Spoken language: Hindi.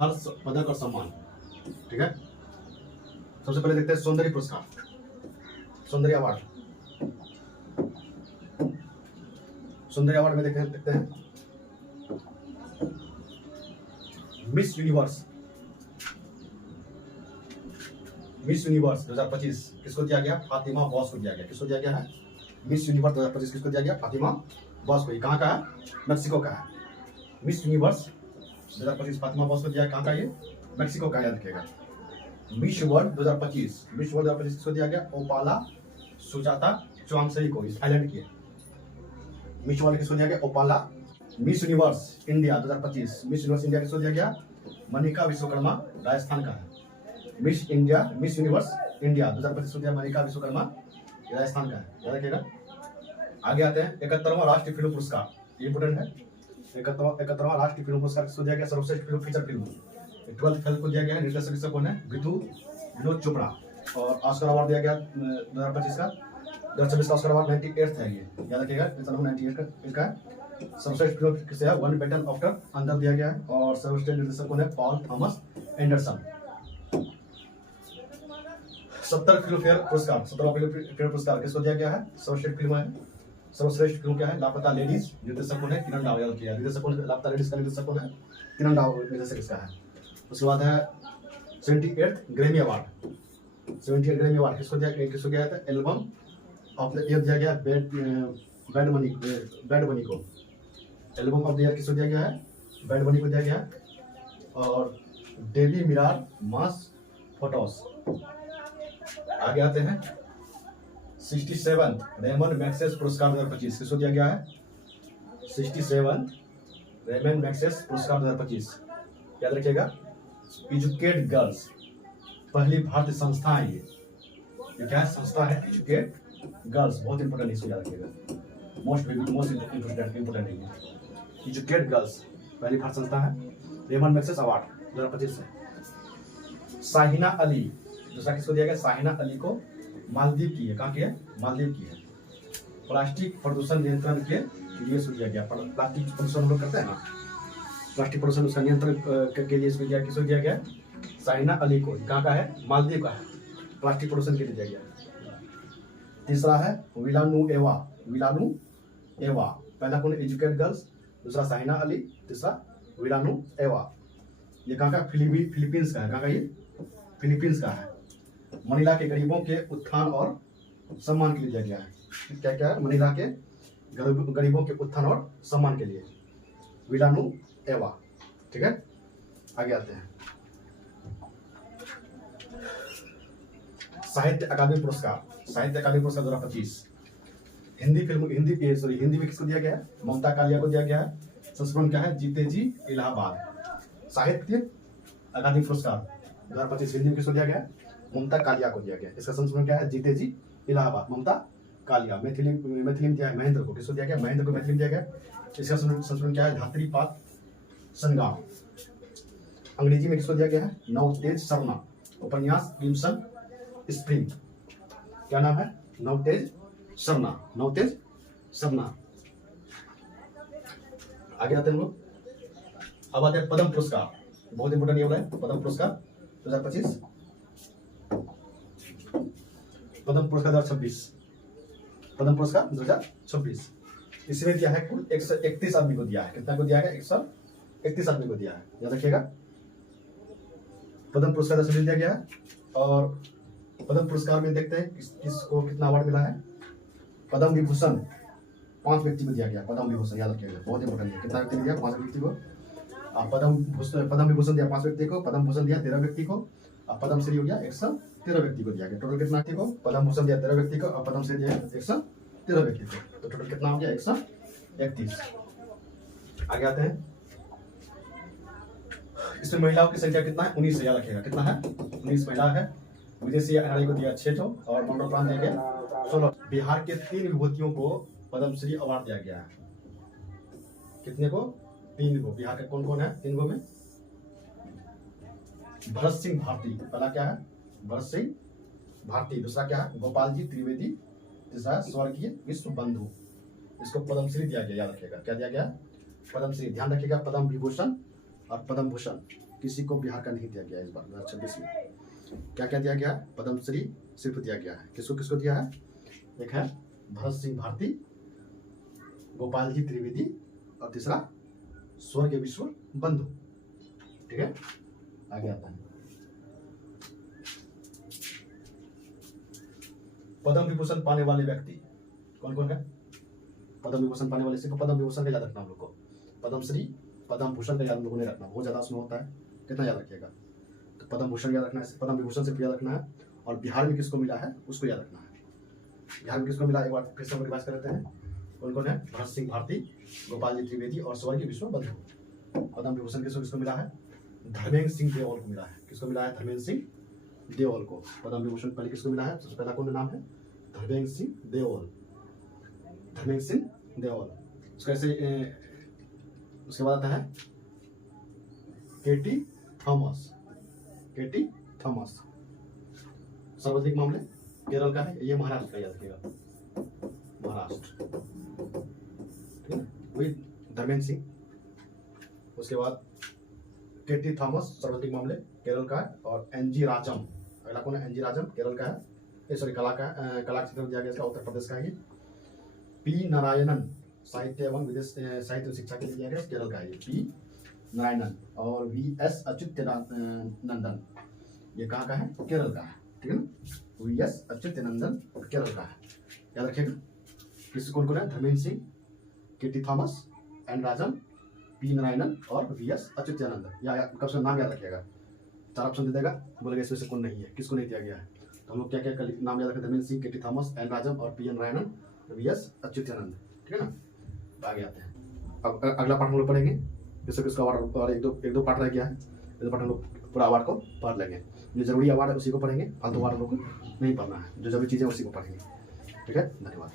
हर पदक और सम्मान। ठीक है, सबसे पहले देखते हैं सौंदर्य पुरस्कार, सौंदर्य अवार्ड। सौंदर्य अवार्ड में देखते हैं मिस यूनिवर्स, मिस यूनिवर्स 2025 किसको दिया गया? फातिमा बॉस को दिया गया। किसको दिया गया है? मिस यूनिवर्स 2025 किसको दिया गया? फातिमा बॉस को। ये कहाँ का है? मेक्सिको का है। मिस यूनिवर्स 2025 फातिमा बॉस को दिया। कहाँ का? ये मेक्सिको का, याद रखिएगा। मिस वर्ल्ड 2025, मिस वर्ल्ड 2025 किसको दिया गया? ओपाला सुजाता चुआंगसई को, इस थाईलैंड की। मिस वर्ल्ड किसको दिया गया? ओपाला। Miss universe India 2025, miss universe India किसको दिया गया? मनिका विश्वकर्मा, राजस्थान का है। Miss India, miss universe India 2025 को दिया मनिका विश्वकर्मा, राजस्थान का है, याद रखिएगा। आगे आते हैं 71वां राष्ट्रीय फिल्म पुरस्कार, ये इंपोर्टेंट है। 71वां राष्ट्रीय फिल्म पुरस्कार किसको दिया गया? सर्वश्रेष्ठ film feature film 12th fail को दिया गया है। निर्देशक किसका कौन है? विनोद चोपड़ा। और ऑस्कर अवार्ड दिया गया 2025 का, 2026 का ऑस्कर अवार्ड 98th है, ये याद रखिएगा। 98 का इसका है। सर्वश्रेष्ठ फिल्म किसे है? वन बैटल आफ्टर अंदर दिया गया है। और सर्वश्रेष्ठ निर्देशक कौन है? Paul Thomas Anderson. 70 film fair पुरस्कार, 17वां फिल्म फेयर पुरस्कार किसको दिया गया है? सर्वश्रेष्ठ फिल्म है। सर्वश्रेष्ठ फिल्म क्या है? लापता लेडीज, निर्देशक कौन है? किरण राव, याद किया। निर्देशक कौन है? लापता लेडीज का निर्देशक कौन है? किरण राव निर्देशक इसका है। उसके बाद है 78th Grammy award, 78 Grammy award किसको दिया था? एल्बम ऑफ द ईयर दिया गया बैड बनी को। एल्बम ऑफ द ईयर किसको दिया गया है? बैड बनी को दिया गया। और डेवी मिरार मास फोटोस। आगे आते हैं 67 रेमन मैग्सेस पुरस्कार 2025 किसको दिया गया है? 67 रेमन मैग्सेस पुरस्कार 2025, याद रखिएगा। एजुकेट गर्ल्स, पहली भारतीय संस्था है ये क्या है? संस्था है एजुकेट गर्ल्स, बहुत इंपोर्टेंट, इसको याद रखिएगा। मोस्ट इंपोर्टेंट है ये। एजुकेट गर्ल्स पहली भारतीय संस्था है। रेमन मैग्सेस अवार्ड 2025 से। साहिना अली, दूसरा किसको दिया गया? साहिना अली को, मालदीव की है। कहाँ की है? मालदीव की है। प्लास्टिक प्रदूषण नियंत्रण के लिए इसको दिया गया। प्लास्टिक प्रदूषण हम लोग करते हैं ना, प्लास्टिक प्रदूषण उसका नियंत्रण के लिए इसको किसको दिया गया? साहिना अली को। कहाँ का है? मालदीव का है। प्लास्टिक प्रदूषण के लिए दिया गया। तीसरा है विलानु एवा, विलानु एवा। पहला कौन? एजुकेट गर्ल्स, दूसरा साहिना अली, तीसरा विलानु एवा। ये कहाँ का? फिलीपींस का है। कहाँ का? ये फिलीपींस का है। मनीला के गरीबों के उत्थान और सम्मान के लिए दिया गया है। क्या क्या है? मनीला के गरीबों के उत्थान और सम्मान के लिए, विलानु एवा। ठीक है, आगे आते हैं साहित्य अकादमी पुरस्कार, साहित्य अकादमी पुरस्कार 2025। हिंदी में किसको दिया गया है? ममता कालिया को दिया गया है। संस्करण क्या है? जीते जी इलाहाबाद। साहित्य अकादमी पुरस्कार 2025 हिंदी में किसको दिया गया है? ममता कालिया को दिया गया। इसका संस्करण क्या है? जीते जी इलाहाबाद, ममता कालिया। मैथिली में दिया है महेंद्र को। किसको दिया गया? महेंद्र को मैथिली में दिया गया। इसका संस्करण क्या है? धात्रीपात संग्राम। अंग्रेजी में किसको दिया गया है? नवतेज शर्मा। उपन्यास क्रिम्सन स्प्रिंग, क्या नाम है? नवतेज शर्मा, नवतेज शर्मा। आगे आते हैं हम लोग। अब आते हैं पद्म पुरस्कार, बहुत इंपोर्टेंट ये हो रहा है। पद्म पुरस्कार 2025, पद्म पुरस्कार 2026, पद्म पुरस्कार 2026। इसमें दिया है कुल 131 आदमी को दिया है। कितना को दिया है? 131 आदमी को दिया है, याद रखिएगा। पद्म पुरस्कार 2026 दिया गया है। और पद्म पुरस्कार में देखते हैं किसको कितना अवार्ड मिला है। पद्म विभूषण 5 व्यक्ति को दिया गया। पद्म विभूषण याद रखिएगा, बहुत इंपोर्टेंट है। कितना व्यक्ति को दिया? 5 व्यक्ति को। पद्म विभूषण दिया 5 व्यक्ति को, पद्म भूषण दिया 13 व्यक्ति को, और पद्मश्री हो गया 113 व्यक्ति को दिया गया। टोटल कितना व्यक्ति को? पद्म भूषण दिया 13 व्यक्ति को और पद्मश्री दिया 113 व्यक्ति को। तो टोटल कितना हो गया? 131। आगे आते हैं। इसमें महिलाओं की संख्या कितना है? 19 से, याद रखिएगा। कितना है? 19 महिला है। विदेशी एनआरआई को दिया 6 और मॉडल प्लान दिया गया 16। बिहार के 3 विभूतियों को पद्मश्री अवार्ड दिया गया है। कितने को? 3 को। बिहार के कौन कौन है? 3 को में भरत सिंह भारती, पहला क्या है? भरत सिंह भारती। दूसरा क्या है? गोपाल जी त्रिवेदी। तीसरा स्वर्गीय विश्व बंधु। इसको पद्मश्री दिया गया, याद रखिएगा। क्या दिया गया? पद्मश्री। ध्यान रखिएगा, पद्म विभूषण और पद्म भूषण किसी को बिहार का नहीं दिया गया इस बार 2026 में। क्या क्या दिया गया है? पद्मश्री सिर्फ दिया गया है। किसको किसको दिया है? एक है भरत सिंह भारती, गोपाल जी त्रिवेदी और तीसरा स्वर्गीय विश्व बंधु। ठीक है, आगे आता है पद्म विभूषण पाने वाले व्यक्ति कौन कौन है? पद्म विभूषण पाने वाले, सिर्फ पद्म विभूषण का याद रखना हम लोग को, पद्मश्री पद्म भूषण का याद हम लोगों ने रखना, बहुत ज्यादा उसमें होता है, कितना याद रखिएगा। तो पद्म भूषण याद रखना है, पद्म विभूषण सिर्फ याद रखना है, और बिहार में किसको मिला है उसको याद रखना है। बिहार में किसको मिला एक बार फिर से हम रिवाइज कर लेते हैं, कौन कौन है? भरत सिंह भारती, गोपाल जी त्रिवेदी और स्वर्गीय विश्व बंधु। पद्म विभूषण किसको किसको मिला है? धर्मेंद्र सिंह देओल को मिला है। किसको मिला है? धर्मेंद्र सिंह देओल को। पद्म विभूषण पहले किसको मिला है? सबसे पहला कौन नाम है? धर्मेंद्र सिंह देओल, धर्मेंद्र सिंह देओल। उसका ऐसे उसके बाद आता है केटी थॉमस, केटी थॉमस। सार्वजनिक मामले केरल का है, ये महाराष्ट्र का, याद रखिएगा महाराष्ट्र, ठीक है, वही धर्मेंद्र सिंह। उसके बाद केटी थॉमस सार्वजनिक मामले केरल का है, और एनजी राजम, अगला कौन है? एनजी राजम केरल का है, सॉरी कला का, कला क्षेत्र दिया गया इसका, उत्तर प्रदेश का है। पी नारायणन साहित्य एवं विदेश साहित्य शिक्षा के लिए दिया गया, केरल का है ये पी नारायणन। और वी एस अच्युतानंदन ये कहाँ का है? केरल का है, ठीक है ना। वी एस अच्युतानंदन केरल का है, याद रखिएगा। किस कौन कौन है? धर्मेंद्र सिंह, केटी थॉमस, एन राजन, पी नारायणन और वी एस अच्युतानंदन। या कब से नाम याद रखिएगा, 4 ऑप्शन दे देगा, बोलेगा इसमें से कौन नहीं है, किसको नहीं दिया गया है। तो हम लोग क्या क्या नाम याद रखें? धर्मेंद्र सिंह, केटी थॉमस, एन राजन और P N Narayanan, V S Achyutanand, ठीक है ना। आगे आते हैं, अब अगला पार्ट हम लोग पढ़ेंगे, किसको किसको अवार्ड, और एक दो पार्ट रह गया है, एक दो पार्ट हम लोग पूरा अवार्ड को पढ़ लेंगे। जो जरूरी अवार्ड है उसी को पढ़ेंगे, फालतू अवार्ड हम लोग को नहीं पढ़ना है, जो जरूरी चीज़ें उसी को पढ़ेंगे, ठीक है। धन्यवाद।